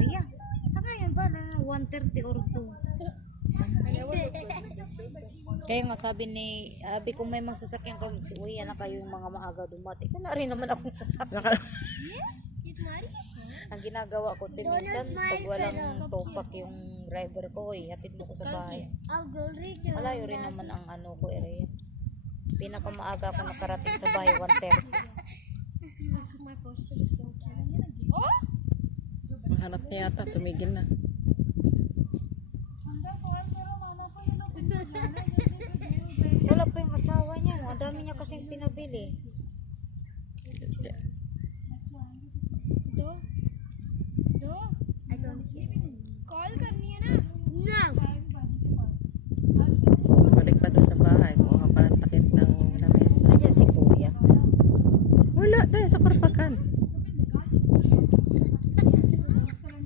area. Ngayon ba, 1:30 or 2? Kaya nga sabi kung may mga sasakyan kami, uy, yan na kayo yung mga maaga dumati. Wala rin naman akong sasakyan. Ang ginagawa ko din minsan, pag walang topak yung driver ko, hatid mo ko sa bahay. Malayo rin naman ang ano ko area. Pinakamaaga ako nakarating sa bahay, 1:30. Mahanap niya yata, tumigil na. Wala pa yung asawa niya. Ang dami niya kasing pinabili. Call करनी है ना Balik pa doon sa bahay, kumuha pa ng takip ng lamesa. Ayan si Kuya. Wala tayo sa Karpakan.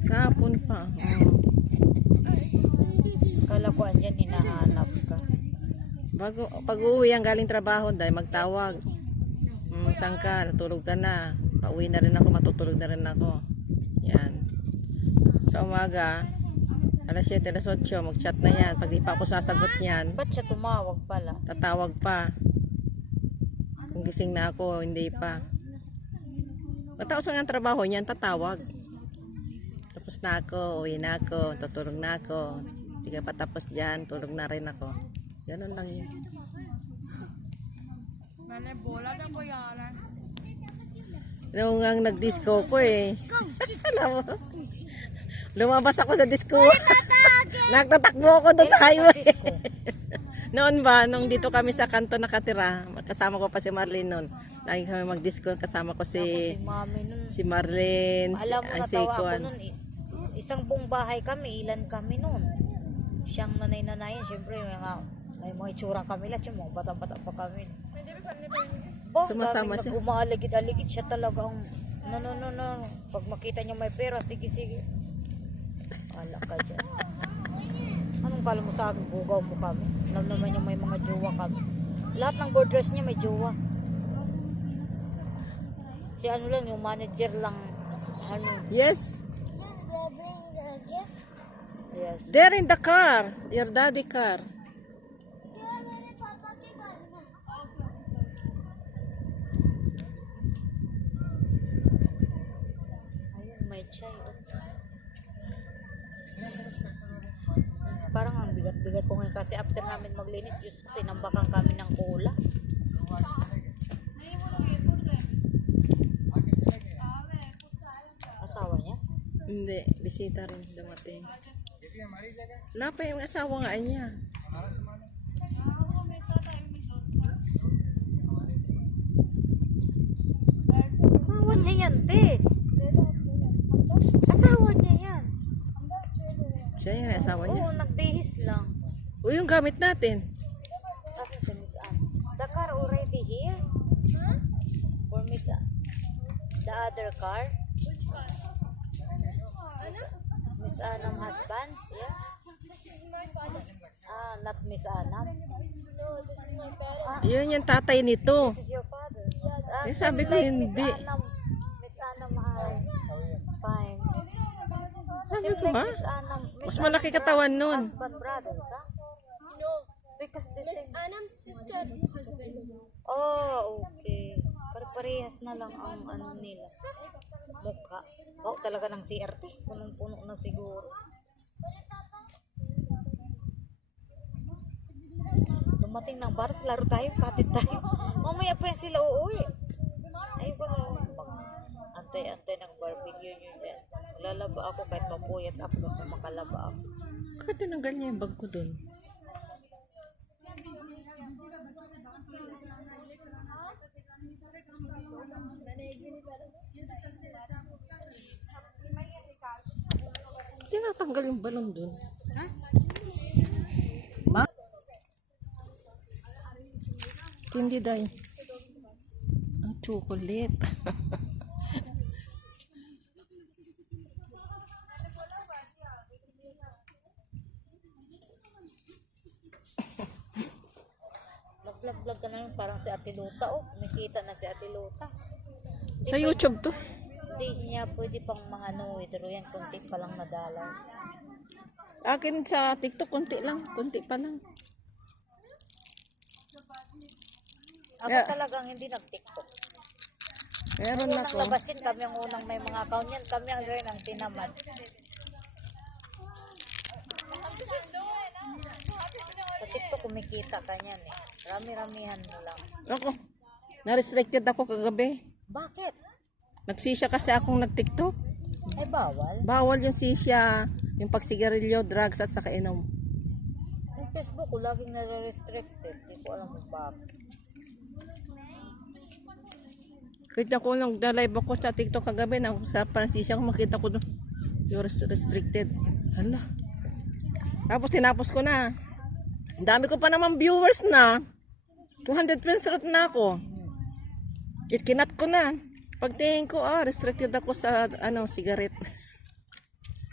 Kahapon pa. Kala ko andyan hinahanap ka. Pag uuwi ang galing trabaho, dahil magtawag. Saan ka? Natulog ka na. Pauwi na rin ako, matutulog na rin ako. Yan. Sa umaga, alas 7, alas 8, mag-chat na yan. Pag di pa ako sasagot niyan, Ba't siya tumawag pala? tatawag pa. Kung gising na ako, hindi pa. Matapos ang trabaho niyan, tatawag. Tapos na ako, uwi na ako, tutulog na ako. Hindi ka pa tapos dyan, tulog na rin ako. Ganun lang yun. मैंने बोला था कोई आ रहा है Nung nga nag-disco ko Alam mo, lumabas ako sa disco. Nagtatakbo ako doon sa highway. Noon ba, nung dito kami sa kanto nakatira, kasama ko pa si Marlene noon. Lagi kami mag-disco, kasama ko Si Mami nun. si Marlene, Alam mo, ang natawa ako Seikon. nun. Isang buong bahay kami. Ilan kami nun? Siyang nanay-nanayan. Siyempre, may mga itsura kami lahat. Yung mga bata-bata pa kami. Sumasama siya. Umaaligid-aligid siya talaga. No. Pag makita niya may pera, sige. Ala ka dyan. Anong kala mo sa akin? Bugaw mo kami. Alam naman niya may mga jowa kami. Lahat ng board dress niya may jowa. Si ano lang, yung manager lang. Ano? Yes, Yes. they're in the car. Your daddy car. Ayun, may chai. Parang ang bigat-bigat ko ngayon kasi after namin maglinis, just tinambakan kami ng cola. Asawa niya? Hindi, bisita rin dumating. Wala pa yung asawa nga niya. Asawa niya yan, te. Asawa niya yan. Siya yung asawa niya. Oo, nagbihis lang. O yung gamit natin. Kasi si Miss Anne. The car already here? For Miss Anne? The other car? Which car? Miss Anam husband? Yeah? This is my father. Ah, not Miss Anam. No, this is my parents. Yun yung tatay nito. This is your father. Eh, sabi ko hindi. Miss Anam, hi. Fine. Sabi ko Like ha? Miss Anam. Mas malaki katawan nun. Husband, brothers, ha? No, Because the Miss same. Anam's sister husband. Oh, okay. Parehas na lang ang ano nila. Mukha. Oh, talaga ng CRT. Punong-puno na siguro. Dumating ng bar, laro tayo, katid tayo. Mamaya pa yan sila uuwi. Ayun ko na. Antay-antay ng barbecue nyo dyan. Lalaba ako kahit mapuyat ako basta makalaba ako. Bakit tinanggal niya yung bag ko dun? Hindi nga tanggal yung balon dun. Ha? Hindi dahil. Ang chocolate. Nag-vlog ka na yun, parang si Ate Luta. Oh, nakita na si Ate Luta. Sa YouTube to. Hindi niya pwede pang maano, withdraw yan. Kunti pa lang nadalaw. Akin sa TikTok, konti pa lang. Ako Yeah. talagang hindi nag-TikTok. Meron Unang ako. labasin, kami ang unang may mga account yan. Kami ang rin ang tinamad. Sa TikTok kumikita ka niyan eh. Rami-ramihan mo lang. Ako, na-restricted ako kagabi. Bakit? Nagsisya kasi akong nag-TikTok. Ay bawal. Bawal yung sisya, yung pagsigarilyo, drugs at saka inom. Yung Facebook ko laging nare-restricted. Hindi ko alam kung bakit. Kita ko nung na-live ako sa TikTok kagabi, na sa pansisya ko makita ko doon. Yung restricted. Hala. Tapos tinapos ko na. Ang dami ko pa naman viewers na. 200 pesos na ako. Kinat ko na. Pagtingin ko, restricted ako sa cigarette.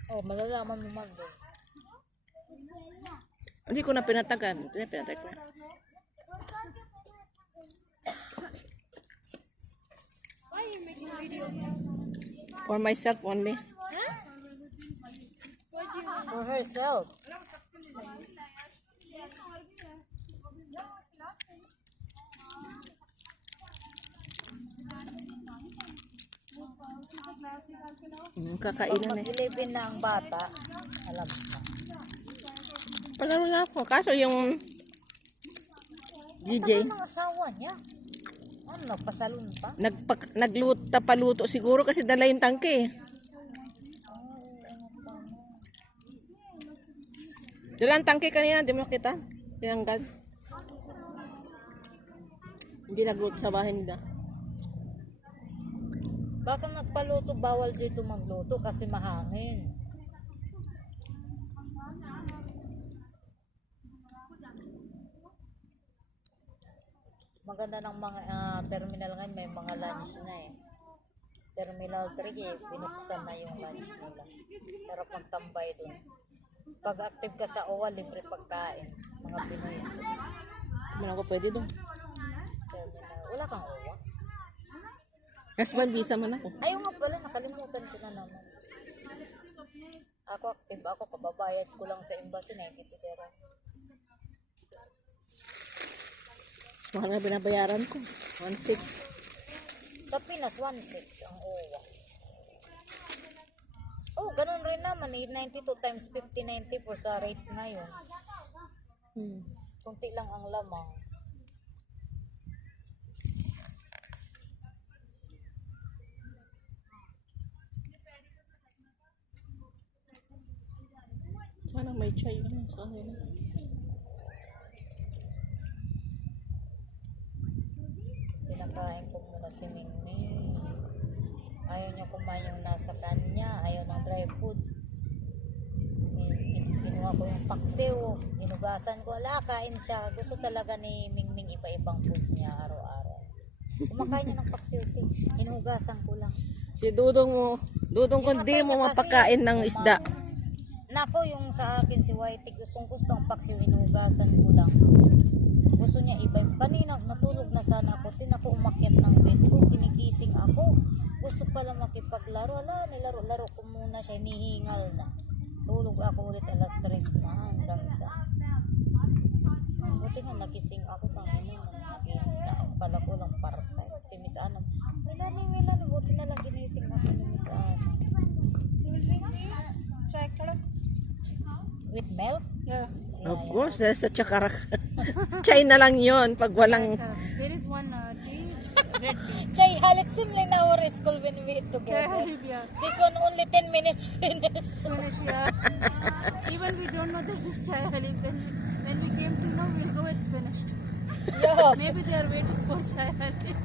Oh, malalaman mo man doon. Hindi ko na pinatagan. Hindi pinatag ko. Why are you making a video? For myself only. Huh? What do you mean? For herself. Kakainan Pag eh. mag-11 na ang bata, alam mo na. Palaro na ako. Kaso yung DJ, Ang asawa niya. Ano, nagpasalon pa? paluto siguro kasi dala yung tangke. Dala ang tangke kanina, di mo nakita? Tinanggal. Hindi nagluto sa bahay nila. Baka nagpaluto, bawal dito magluto kasi mahangin. Maganda ng mga terminal ngayon, may mga lunch na eh. Terminal 3 eh, binuksan na yung lunch nila. Sarap magtambay dun. Pag active ka sa OWA, libre pagkain. Mga Pinoy. Ano ako pwede doon? Terminal. Wala kang OWA? S1 visa man ako. Ayaw nga pala, nakalimutan ko na naman. Ako active ako, kababayad ko lang sa embassy, 92 pero. Mahal nga binabayaran ko. 1.6. Sa Pinas, 1.6 ang OWA. Oh, ganun rin naman, 92 times 50, 94 sa rate ngayon. Kunti lang ang lamang. Sana may chai sa kanila. Pinakain ko muna si Ningning. Ayaw niya kumain yung nasa kanya. Ayaw ng dry foods. Kinuha ko yung paksiw. Hinugasan ko. Ala, kain siya. Gusto talaga ni Mingming iba-ibang foods niya araw-araw. Kumakain niya ng paksiw. Hinugasan ko lang. Si Dudong kung di mo mapakain ng isda. Nako, yung sa akin si Whitey, gustong ang paksiw. Hinugasan ko lang. Gusto niya iba. Kanina natulog na sana ako. Tinako umakyat ng bed ko. Kinigising ako. Gusto pala makipaglaro. Ala, nilaro-laro ko muna siya. Hinihingal na. Tulog ako ulit alas 3 na hanggang sa. Buti nga nagising ako. Tangina na nagising. Pala ko lang part-time. Si Miss Anna. Milani. Buti na lang ginising ako ni Miss Anna. With milk? Yeah. Of course, sa tsakarak. Chai na lang yon pag walang... There is one tea, red tea. Chay, halit simling na our school when we eat Chai together. halib, yeah. This one only 10 minutes finish. Finish, yeah. Even we don't know there is chai halib. When we came to know, we'll go, it's finished. Yeah. Maybe they are waiting for chai halib.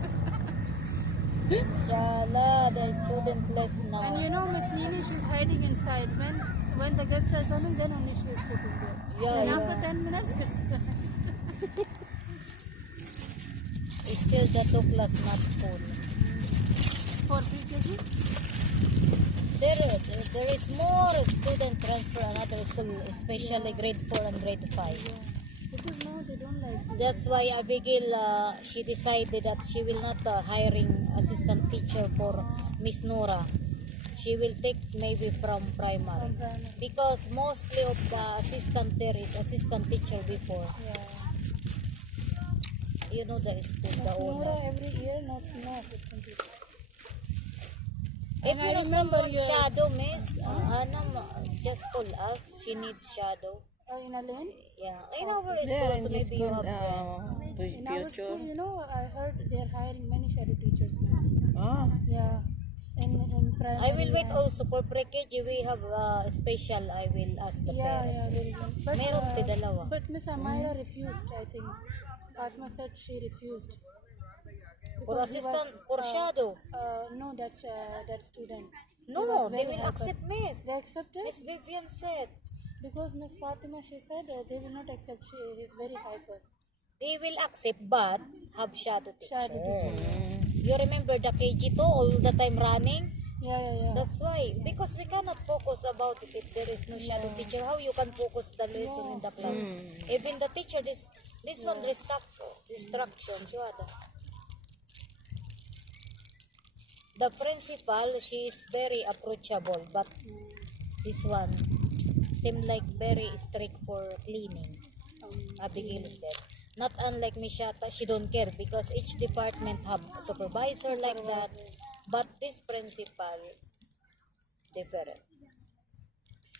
Shala, the student list now. And you know, Miss Nini, she's hiding inside. When the guests are coming, then only she is sitting there. Yeah, and yeah. after 10 minutes, it's Still the 2 class not full. for 3 kg. There is more student transfer another school, especially grade 4 and grade 5. Because now they don't like it. That's why Abigail, she decided that she will not hiring assistant teacher for Miss Nora. She will take maybe from primary. Because mostly of the assistant there is assistant teacher before. Yeah. You know the school, the Nora owner. every year, no assistant teacher. If And you I know remember someone your- shadow, miss, just call us. She needs shadow. In a lane. Yeah. In our There school, in so this maybe you school, have friends. In our future. school, you know, I heard they're hiring many shadow teachers now. Ah, Yeah. In primary. I will wait and- also for pre-KG. We have special. I will ask the Yeah, parents. yeah, very well. But, Meron pa dalawa. but Miss Amira refused, I think. Fatma said she refused. For Because he assistant, was, for shadow. No, that student. He No, was they very will hyper. accept miss. They accepted? Miss Vivian said Because Miss Fatima, she said they will not accept. He's very hyper. they will accept, but have shadow teacher. Shadow teacher. You remember the KG2 all the time running? Yeah. That's why, because we cannot focus about it if there is no shadow teacher. How you can focus the lesson in the class? Even the teacher, this one distraction. The principal, she is very approachable, but this one seem like very strict for cleaning. Abigail said. Not unlike Mishata, she don't care because each department have supervisor like that. But this principal, different.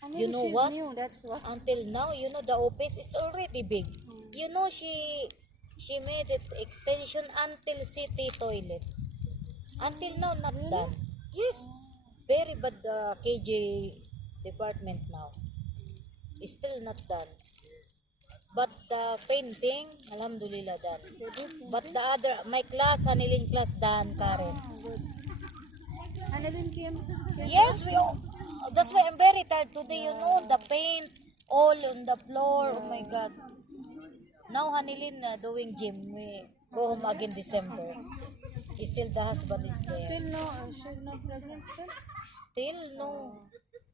And You maybe know she's what? new, that's why. Until now, you know the office, it's already big. You know she made it extension until city toilet. Until now, not done. Yes, very bad KJ department now. Is still not done. But the painting, alhamdulillah, done. They did. But the other, my class, Hanilin class, done, Karen. Good. And Ellen came Yes, that's why I'm very tired today, you know, the paint all on the floor, oh my God. Now Hanilin doing gym, we go home again December. Still the husband is there. Still no, she's not pregnant still? Still no.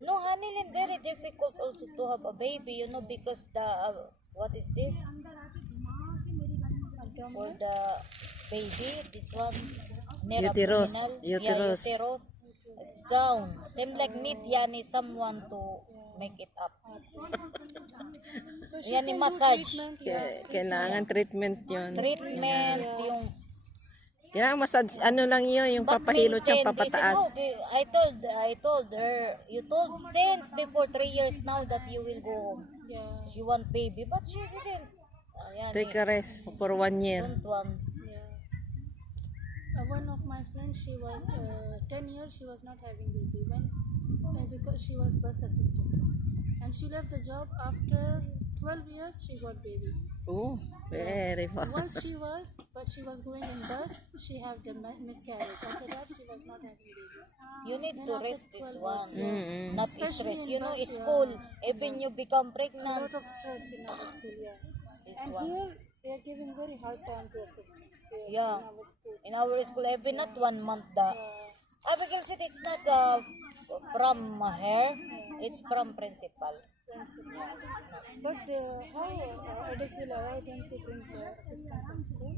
No, Hanilin, very difficult also to have a baby, you know, because the, what is this? For the baby, this one, near Uterus. abdominal. Uterus. Yeah, uterus. It's down. Seem like need yani someone to make it up. So she Yan can yung do massage. treatment, yeah. kailangan treatment yun. Treatment, yung Kailangan massage, ano lang yun, yung but papahilot maintain siyang this. papataas. No, I told her, you told since before 3 years now that you will go home. Yeah, You want baby, but she didn't. Ayan, Take a rest for 1 year. don't want. yeah. One of my friends, she was 10 years, she was not having baby when because she was bus assistant, and she left the job after 12 years. She got baby. Oh, very fast. Once she was going in bus, she had the miscarriage. After that, she was not having babies. You need Then to after rest this 12 one. years, Not Especially stress. in You know, bus, school, yeah. even you become A pregnant. lot of stress in our school, yeah. This And one. here, they are giving very hard time to assistants here Yeah. in our school. In our school, even not 1 month. Abigail said it's not from her, it's from principal. Principal. But how EDIC will allow them to bring the assistants in school?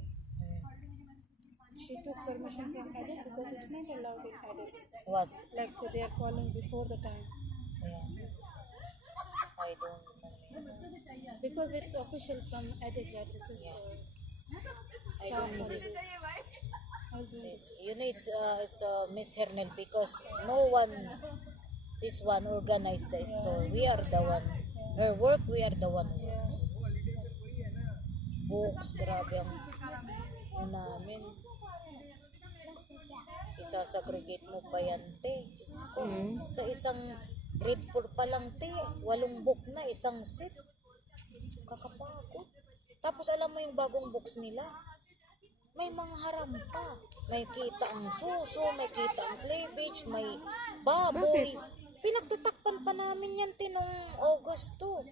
She took permission from EDIC because it's not allowed in EDIC. What? Like they are calling before the time. Yeah. I don't know. Because it's official from EDIC that this is I don't know this. I'll do This. You know, it's Miss Hernel because no one, this one organized the store. We are the one. Her work, we are the one who works. Books, grabe ang namin. Isasagregate mo pa yan, te. Diyos ko. Sa isang grade 4 pa lang, te. 8 book na, isang set. Kakapagod. Tapos alam mo yung bagong books nila? May mga haram pa. May kita ang suso, may kita ang cleavage, may baboy. Pinagtatakpan pa namin yan, te, nung August 2.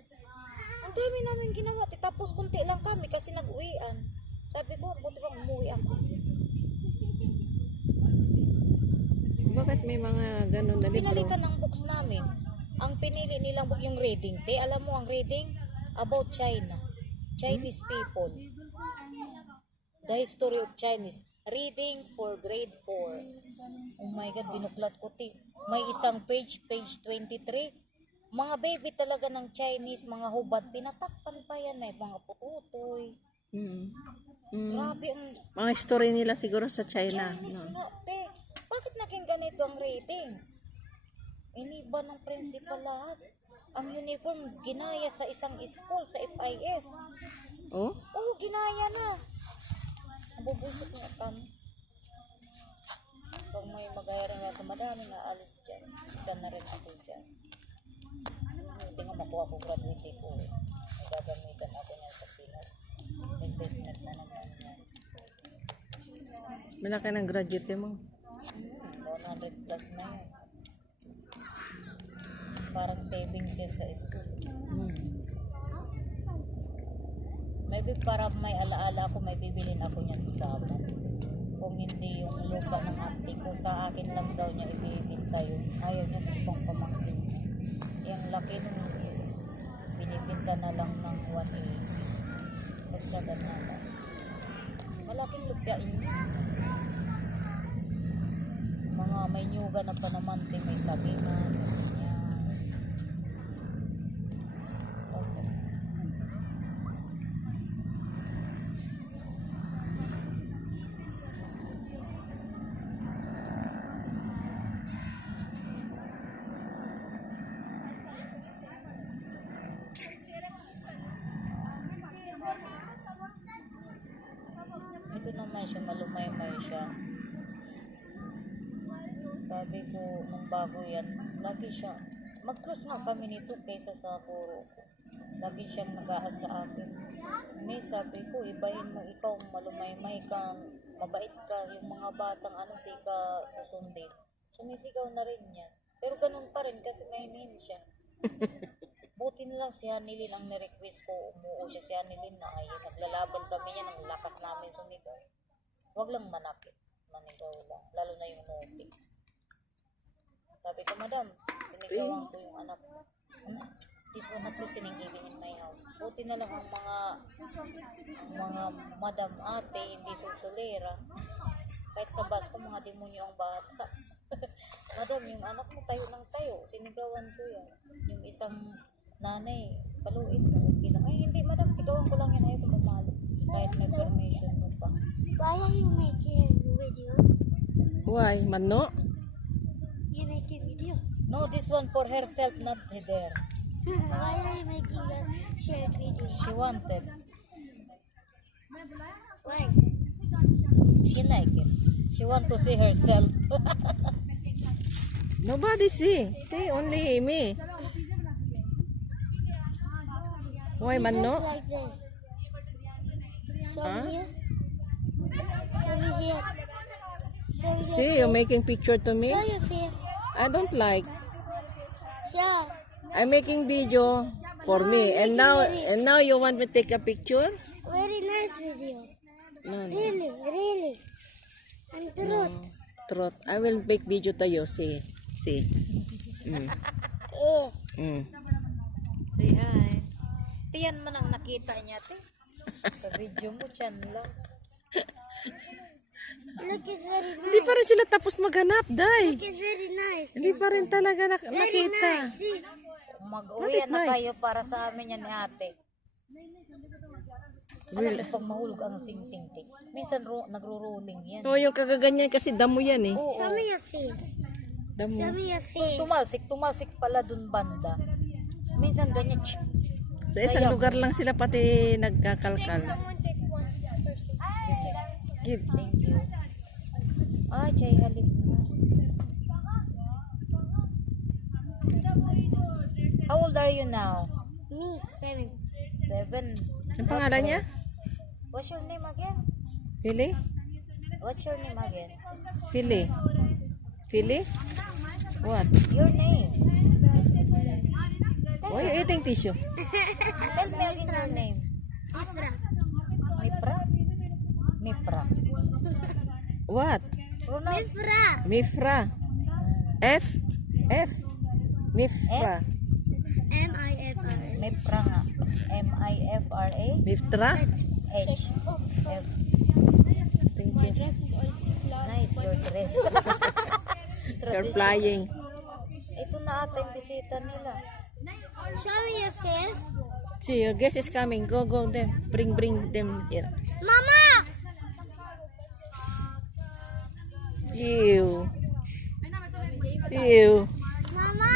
Ang dami namin ginawa, te. Tapos kunti lang kami kasi nag-uwian. Sabi ko, buti bang umuwi ako. Bakit may mga ganun na libro? Pinalitan ng books namin. Ang pinili nilang book yung reading. Te, alam mo ang reading? About China. Chinese people. The history of Chinese. Reading for grade 4. Oh my God, binuklat ko ti. May isang page 23. Mga baby talaga ng Chinese, mga hubad, pinatakpan pa yan. May mga pututoy. Mm. Grabe ang Mga story nila siguro sa China. Chinese No? nga, te. Bakit naging ganito ang rating? Iniba ng principal lahat. Ang uniform, ginaya sa isang school, sa FIS. Oh? Oo, ginaya na. Nabubusot nga kami. Pag may mag-hiring ako, madami nga alis dyan. Isa na rin ako dyan. Hindi nga makuha ko graduate ko. May gagamitan ako niyan sa Pinas. Investment na naman yan. Malaki ng graduate mo. 100 plus na yun. Parang savings yun sa school. Maybe para may alaala ako, may bibilin ako niyan sa Sabah. Kung hindi yung lupa ng auntie ko, sa akin lang daw niya ibibinta yun. Ayaw niya sa ibang pamangkin niya. Yung laki nung binibinta na lang ng 180. Pagdagan na lang. Malaking lupa yun. Mga may nyuga na pa naman, may sabihan. Ito naman siya, malumay-may siya. Sabi ko, nung bago yan, lagi siya, mag-close nga kami nito kaysa sa puro ko. Lagi siyang nag-aas sa akin. May sabi ko, ibahin mo ikaw, malumay-may ka, mabait ka, yung mga batang ano, di ka susundin. Sumisigaw na rin yan. Pero ganun pa rin kasi mainin siya. Buti na lang si Hanilin ang nirequest ko, umuo siya si Hanilin na ay naglalaban kami niya, ang lakas namin sumigaw. Huwag lang manakit, manigaw lang, lalo na yung notik. Sabi ko, madam, sinigawan ko yung anak ko. This one not listening even in my house. Buti na lang ang mga madam ate, hindi susulera. Kahit sa bus ko, mga demonyo ang bata. Madam, yung anak mo tayo ng tayo, sinigawan ko yan. Yung isang nanay, paluin mo, okay lang. Ay, hindi madam, sigawan ko lang yan, ayaw ko mamalo. Kahit may permission mo pa. Why are you making a video? Why? Mano? You make a video. No, this one for herself, not there. Why are you making a shared video? She wanted. Why? She like it. She want to see herself. Nobody see. See, only me. Why, Just Mano? like this. Show Huh? me here. Show me here. Show me See, you're making picture to me. Show your face. I don't like. Show. I'm making video for me. And now you want me to take a picture? Very nice video. No, no. Really, really. And truth. Truth. I will make video to you. See. See. Mm. Eh. Mm. Say hi. Tiyan man ang nakita niya, te. Sa video mo, chan lang. Look, it's very Hindi nice. pa rin sila tapos maghanap, Day. Look, it's very nice. Hindi pa rin talaga Very nakita. nice. See? Mag-uwi That is na nice. kayo para sa amin yan ni ate. Alam mo, pag mahulog ang sing-sing, te. Minsan nagro-rolling yan. Oh, yung kagaganyan kasi damo yan eh. Oo. Show me your face. Damo. Show me your face. Tumalsik pala dun banda. Minsan ganyan, Sa isang lugar lang sila pati nagkakalkal. Someone take one person. Give. Thank you. Ah, Jay, halip na. How old are you now? Me, 7. 7. Ang pangalan niya? What's your name again? Philly? What's your name again? Philly? Philly? What? Your name. Why are you eating tissue? Tell me again your name. Isra. Mipra? Mipra. What? Pronounce. Isra. Mifra. F? F? Mifra. M-I-F-R. Mipra nga. M-I-F-R-A? Miftra? H. F. Thank My you. dress is also Nice your dress. You're flying. Ito na ata yung bisita nila. Show me your face. See, your guest is coming. Go them. Bring them here. Mama! Ew. Ew. Mama!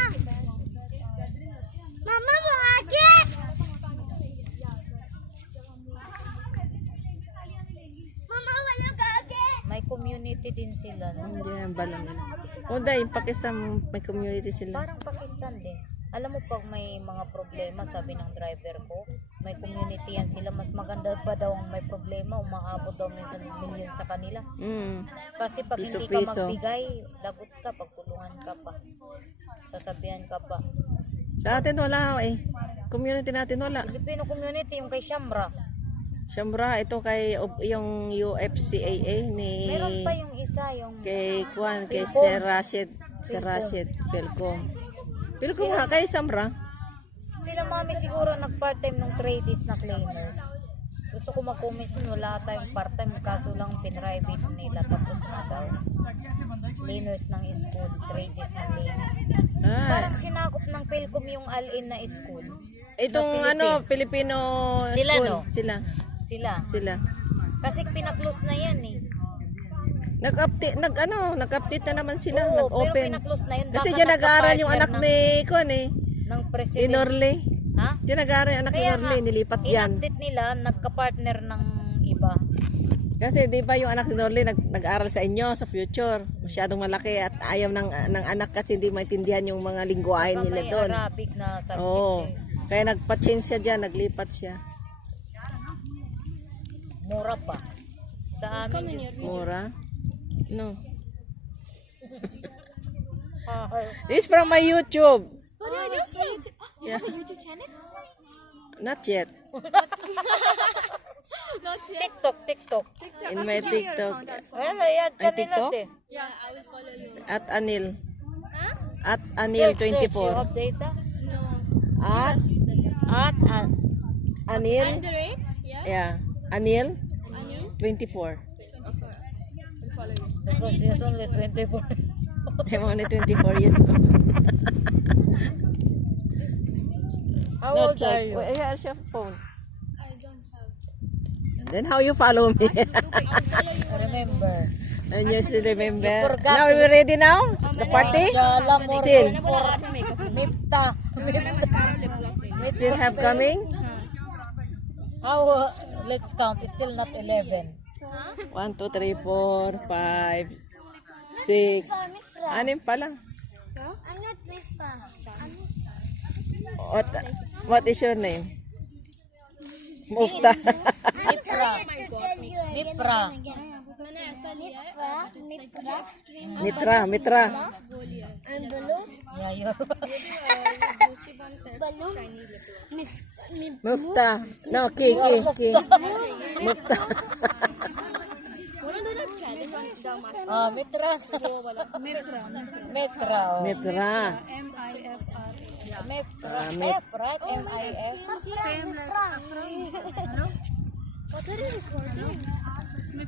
Mama, bakit? Mama, wala kage. May community din sila. No? Hindi ang balon nila. O dahil, Pakistan may community sila. Parang Pakistan din. Alam mo pag may mga problema, sabi ng driver ko, may community yan sila. Mas maganda pa daw ang may problema, umaabot daw minsan milyon sa kanila. Kasi pag hindi ka Piso-piso. magbigay, lagot ka, pagtulungan ka pa. Sasabihan ka pa. Sa atin wala eh. Community natin wala. Filipino community, yung kay Shamra. Siyambra, ito kay yung UFCAA ni Meron pa yung isa, yung kay Kwan, kay Sir Rashid Pelcom. Pelcom nga kay Samra. sila mami siguro nag-part-time nung 3 days na cleaners. Gusto ko mag-comment nun, wala tayong part-time, kaso lang pinrivate nila, tapos na daw. Cleaners ng school, 3 days na cleaners. Parang sinakop ng Pelcom yung Al-In na school. Itong Filipino Sila, school. no? Sila. Sila. Kasi pinaklose na yan eh. Nag-update na naman sila, Oo, pero nag-open. pinaklose na yun. Kasi Baka diyan nag-aaral yung nagka-partner anak ni Kwan eh. ng president. Inorle. Ha? Diyan nag-aaral yung anak ni Kaya Inorle, nilipat yan. in-update nila, nagka-partner ng iba. Kasi di ba yung anak ni Norley nag-aral sa inyo sa future. Masyadong malaki at ayaw ng anak kasi hindi maintindihan yung mga lingwahe Baka nila may doon. Arabic na subject Oo. eh. Kaya nagpa-change siya diyan, naglipat siya. Mura pa. Sa amin, Diyos ko. Mura. No. Ah, This is from my YouTube. What are you doing? You have a YouTube channel? Not yet. Not yet. TikTok. In my TikTok. Well, ayan Ay, ka nila TikTok? eh. Yeah, I will follow you. At Anil. Huh? At Search, Anil search. You 24. have data? No. At Anil. And the rates? Yeah. Yeah. Anil Anil? 24. 24. We'll follow you. Because there's only 24. I'm only 24 years old. How No, old are check. you? Here's your phone. I don't have. Then how you follow me? Remember. And you still remember? You forgot Now we ready now? The party? Shala mo Still. rin for Mipta. Still have coming? How, let's count. It's still not 11. 1, 2, 3, 4, 5, 6. Anim pa lang. I'm not Mifa. What is your name? Mufta. Mipra. Mipra. मैंने ऐसा लिया है Mitra. and balloon Yeah, you're balloon Mufta. No, Ki. Mufta. Mitra. Mitra. oh. Mitra. M-I-F-R. Mitra. Mit- F, right? M-I-F. what are you recording?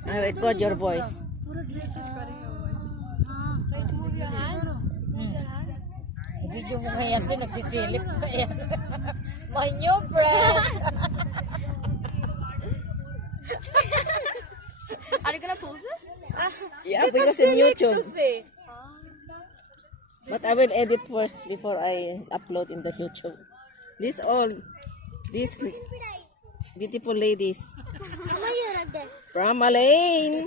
I record your voice. Wait, move your hand. Move your hand. Video mo ngayon din, nagsisilip na yan. My new friend. Are you gonna post this? Yeah, because in YouTube. Kasi, But I will edit first before I upload in the YouTube. These beautiful ladies from Malain.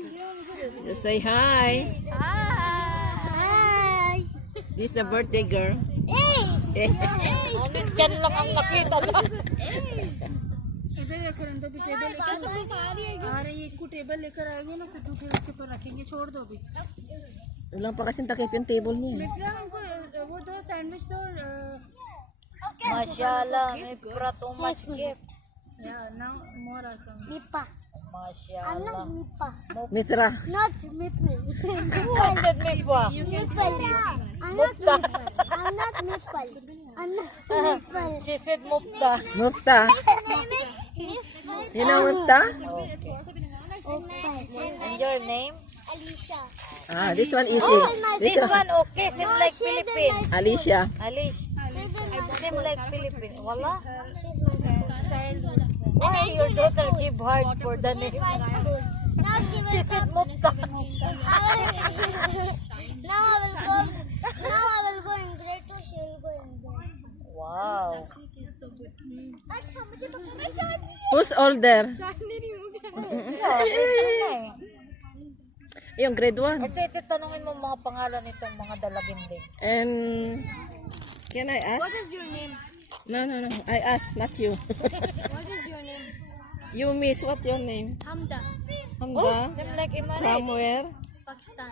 Just say hi. Hi. This is a birthday girl. Hey. dyan lang ang nakita lang. इधर लेकर अंदर भी टेबल लेकर आ रही है इसको टेबल लेकर आएंगे ना सिद्धू फिर उसके ऊपर रखेंगे छोड़ दो अभी Walang pa kasing takip yung table niya. मित्रा हमको वो दो सैंडविच दो Mashallah, Mipra to maskip. yeah now more are coming Mipa. I'm Mashallah. not Mipa. Mitra. Not Mippa. I said Mipra. I'm not Mippa. I'm not Mippa. I'm not Mippa. She said Mupta. Mufta. Her name is Mippa. You know Mufta? Okay. Okay. And your name? Alicia. This one easy. Oh, this one okay. Seem like Philippine. Alicia. Alish. Seem like Philippine. Wala. She's my sister. Oh, your daughter give hard for the name. Now she will She said Mukta. Now I will go. Now I will go in grade 2. She will go in grade. Wow. Who's older? Yeah, Yung grade 1. ito, tanungin mo mga pangalan nitong mga dalagimbing. And can I ask? What is your name? No. I ask, not you. What is your name? You miss, what your name? Hamda, Hamda? Seem like Imanay. From where? Pakistan,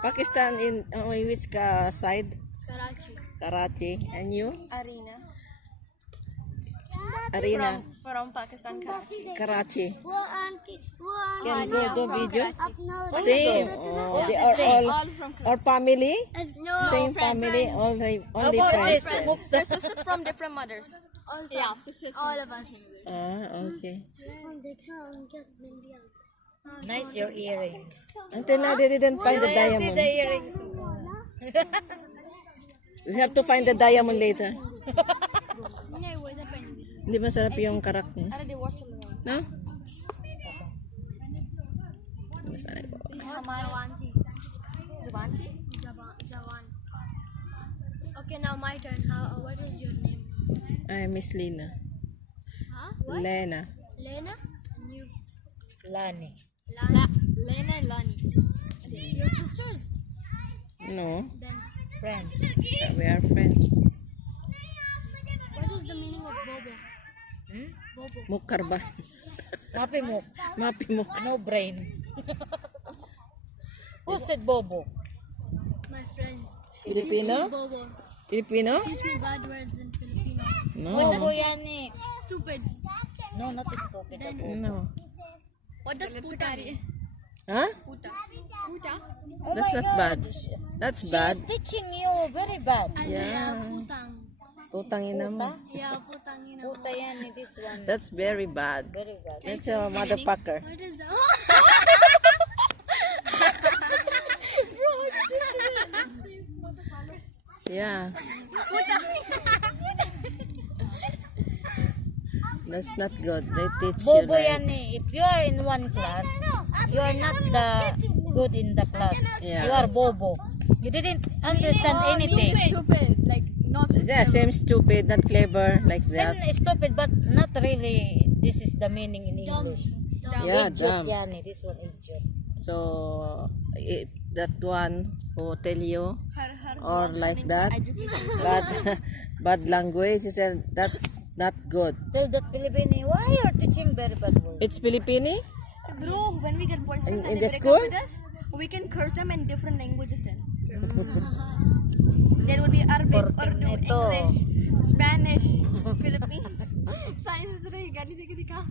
Pakistan in which side? Karachi. Karachi. And you? Arena. Arena. From Pakistan, Karachi. Who auntie? Can go to video? Up now. Same. Oh, they are all or family? No. Same family. Only About friends. this Mukta. Sisters from different mothers. Also, Yeah, sisters. all of us. Okay. They can't get India. Nice your earrings. Until now, they didn't find the I see diamond. the earrings. We have to find the diamond later. Yeah, where's the pen? Hindi masarap yung karak niya. How did they wash them around? No? Masarap ko. Jawanti. Jawan. Okay, now my turn. What is your name? Ay, Miss Lena. Huh? Lena. Lena? And you? Lani. Lena and Lani. Your sisters? No. Then, Friends. We are friends. what is the meaning of Bobo? Bobo. Mukar ba? Mapi mo. Mapi muk. No brain. Who said Bobo? My friend. Filipino? Bobo. Filipino? Teach me bad words in Filipino. No. Bobo yan eh. Stupid. No, not stupid. No. What does puta mean? Huh? Puta. Puta? Oh That's my not God. bad. That's bad. She's teaching you. Very bad. Yeah. Putang. Putangin naman. Yeah, putang ina. Puta yan eh, this one. That's very bad. Very bad. That's a motherfucker. What is that? Yeah. That's not good. They teach you Bobo like... yan eh. If you are in one class, you are not the good in the class. Yeah. You are Bobo. You didn't understand anything. Stupid. Like, not Yeah, same stupid, not clever, like that. Same stupid, but not really. This is the meaning in English. Yeah, Idiot dumb. yan eh. This one idiot. So, that one who tell you, her or like that, bad, bad language, you said that's not good. Tell that Filipino, why you are teaching very bad words? It's Filipino? Bro, when we get boyfriends In and the they break school? up with us, we can curse them in different languages then. There would be Arabic, Urdu, Ito. English, Spanish, Philippines. Spanish is really gani di ka.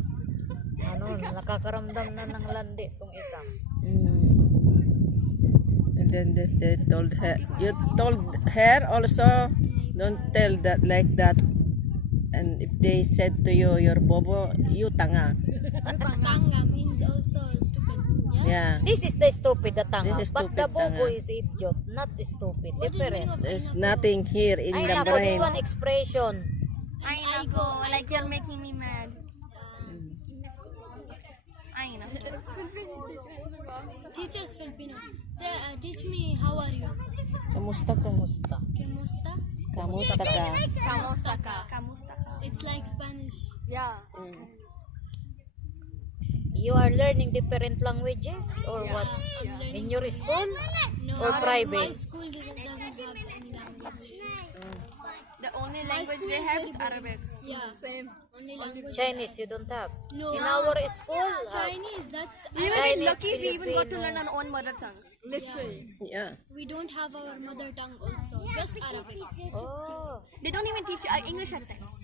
Ano, nakakaramdam na ng landi tong isang. And then they told her, you told her also, don't tell that like that. And if they said to you, you're bobo, you tanga. Tanga means also stupid. Yeah. Yeah. This is the stupid, the tanga. This is But the stupid, Bobo tanga. is idiot, not stupid. Different. There's nothing here in Ay, the nako, this brain. one expression. I go, like you're making me mad. I know. Teach us Filipino. Say, teach me how are you? Kamusta, kamusta? Kemusta? Kamusta ka? Kamusta ka? Kamusta ka? It's like Spanish. Yeah. You are learning different languages or what? In your school No, or my private? school doesn't have any language. The only language they have is Arabic. Yeah, Same. only language. Chinese you don't have. No. In our school, Chinese, that's Even Chinese, in Lucky, we even got to Filipino. learn our own mother tongue. Literally. Yeah. we don't have our mother tongue also, just Arabic. oh, They don't even teach English at times.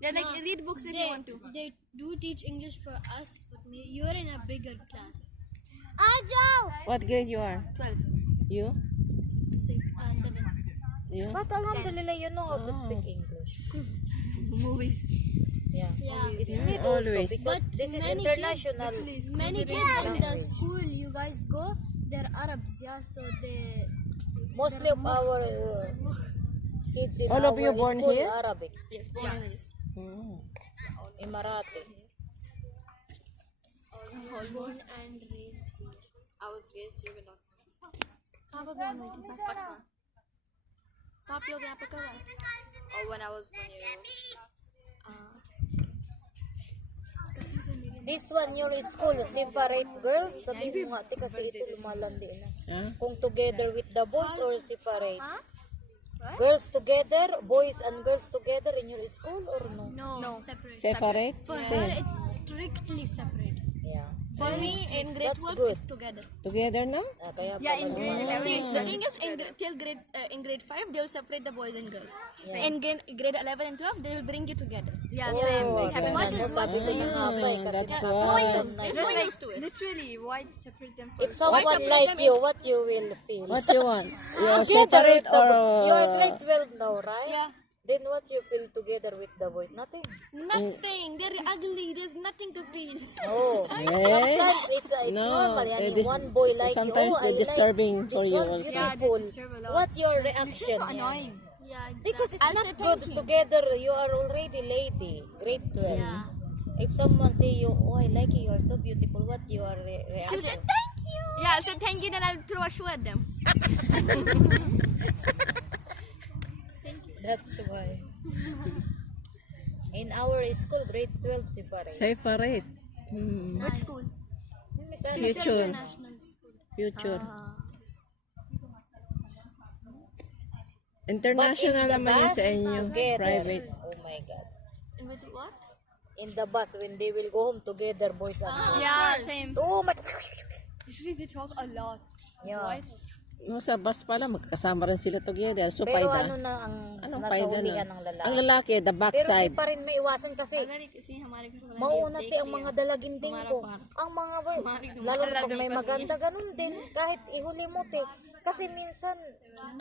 They're like, read books if you want to. They do teach English for us, but you're in a bigger class. Ajo! What grade you are? 12. You? 7. You? but alhamdulillah you know how to speak English. Movies. Yeah. Yeah. It's Yeah, need also always. because But this is many international. Many kids in the school you guys go, they're Arabs, yeah. So they Mostly of our kids in All our of you born school, here? Arabic. yes, born in this. Emirati. Born and raised here. I was raised here, but not. कहाँ पर born हुई थी? Pakistan. तो आप लोग यहाँ पे कब आए? Or when I was 1 year old. This one, your school, separate girls? Sabihin mo nga, te, kasi ito lumalandi na. Huh? Kung together with the boys or separate? Girls together, boys and girls together in your school or no? No, separate. Separate? For her, it's strictly separate. Yeah. For me, in grade That's 12, good. it's together. Together now? Kaya Yeah, pala in grade lumalandi. 11. See, the thing is, till grade 5, they will separate the boys and girls. In grade 11 and 12, they will bring you together. Yeah, Oh, same. ganyan. No, sabi ko na nga ba eh, kasi That's na- why. There's no use to it. Literally, why separate them If someone like you, what you will feel? What you want? You're Together separate with the or... You are grade 12 now, right? Yeah. Then what you feel together with the boys? Nothing. Nothing. They're ugly. There's nothing to feel. Oh. Eh? Sometimes it's No, normal. they Yani, dis- one boy like sometimes you. they're I disturbing like for this you one also. Yeah, they beautiful. disturb a lot. What your reaction? Annoying. Yeah, Because it's I'll not say good thank you. together. You are already lady, grade 12. Yeah. If someone say you, oh I like you, you are so beautiful. What your She'll say reaction? thank you. Yeah, I'll say thank you, then I'll throw a shoe at them. That's why. In our school, grade 12 separate. Separate. What school? Miss Anna, Future. National school. Future. but in International the naman yun bus, sa inyo. together. Private. Oh my God. In which what? In the bus, when they will go home together, boys and girls. Yeah, same. Oh my. Usually they talk a lot. Yeah. No, sa bus pala, magkasama rin sila together. So, Pero paida. ano na ang Anong nasa paida hulihan na? ng lalaki? Ang lalaki, the Pero di backside. pa rin may iwasan kasi mauna ti ang mga dalaginding ko. Ang mga boy, lalo na pag may maganda, ganun din. Kahit ihuli mo ti. Kasi minsan,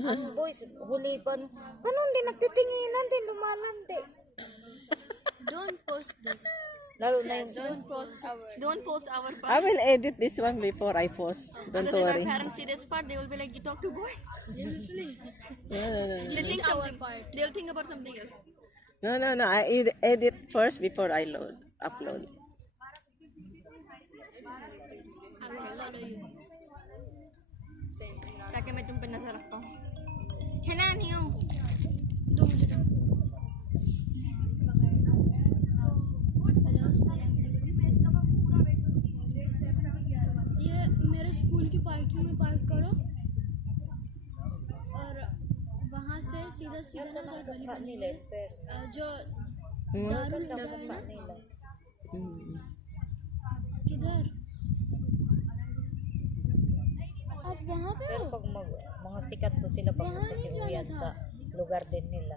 ang boys, huli pa. Ganun din, nagtitinginan din, lumalandi. Don't post this. Lalo na yung, Don't post our part. I will edit this one before I post. Don't Because if worry. my parents see this part, they will be like, you talk to boy. Literally. No. They'll think our part. They'll think about something else. No. I edit first before I upload. I will follow you. Same. ताकि मैं तुम पे नजर रख पाऊँ. है ना नियम? दो मुझे दो. ये मेरे स्कूल की पार्किंग में पार्क करो और वहाँ से सीधा सीधा ना उधर गली बनी है जो दारू लगा है ना किधर आप वहाँ पे pero हो pag mga sikat to sila pag nagsisiuwian sa lugar din nila.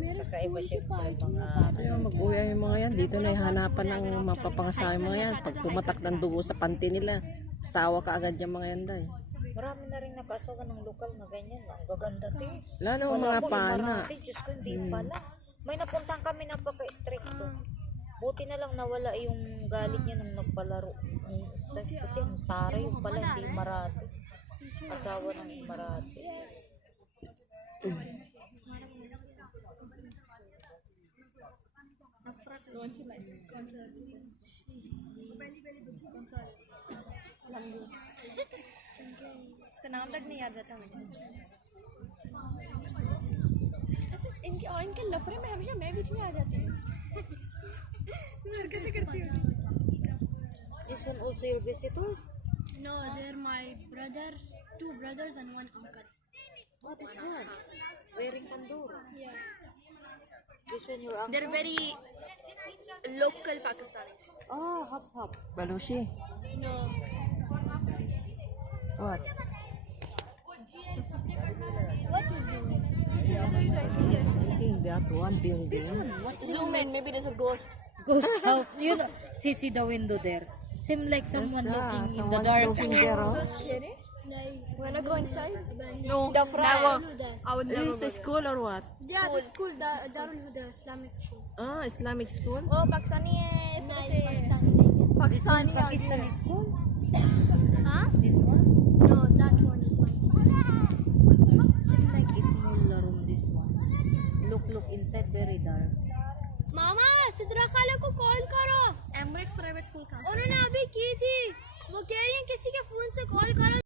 मेरे Kakaiba स्कूल की syempre पार्किंग mga में Kaya mag-uwi yung mga yan. Dito na hanapan ng mapapangasawa yung mga yan. Pag tumatak ng dugo sa panty nila, asawa ka agad yung mga yan day. marami na rin nakasawa ng lokal na ganyan. Ang gaganda ti. Lalo ang Wala mga po, pana. Emirati, Diyos ko, hindi pala. May napuntahan kami napaka-stricto. Buti na lang nawala yung galit niya nung nagpalaro. Ang stricto ti, ang taray yung pala, hindi Emirati. Asawa ng Emirati. इसका नाम तक नहीं याद रहता मुझे. इनके लफड़े में हमेशा मैं बीच में आ जाती हूँ. तुम हरकतें करती हो. This one also your visitors? No, they're my brothers, 2 brothers and 1 uncle. What is one? Wearing kandura. Yeah. This one your uncle? They're very local Pakistanis. Oh, hop. Balushi. No. What? What is doing? Looking that one building. This one, what's Zoom in, maybe there's a ghost. ghost house? You know, see the window there. Seem like someone looking in the Someone's dark. looking there, oh. Scary? Wanna go inside? No, never. I would never. Is it school or what? Yeah, the school, Darul Huda Islamic School. Ah, Islamic school? Oh, Pakistani है. नहीं पाकिस्तानी नहीं है. Pakistani. Pakistani school? Huh? This one? No, that one is my school. Seem like a smaller room, this one. Look inside, very dark. मामा सिद्रा खाला को कॉल करो एम्ब्रेक्स private school का उन्होंने अभी की थी वो कह रही है किसी के फोन से कॉल करो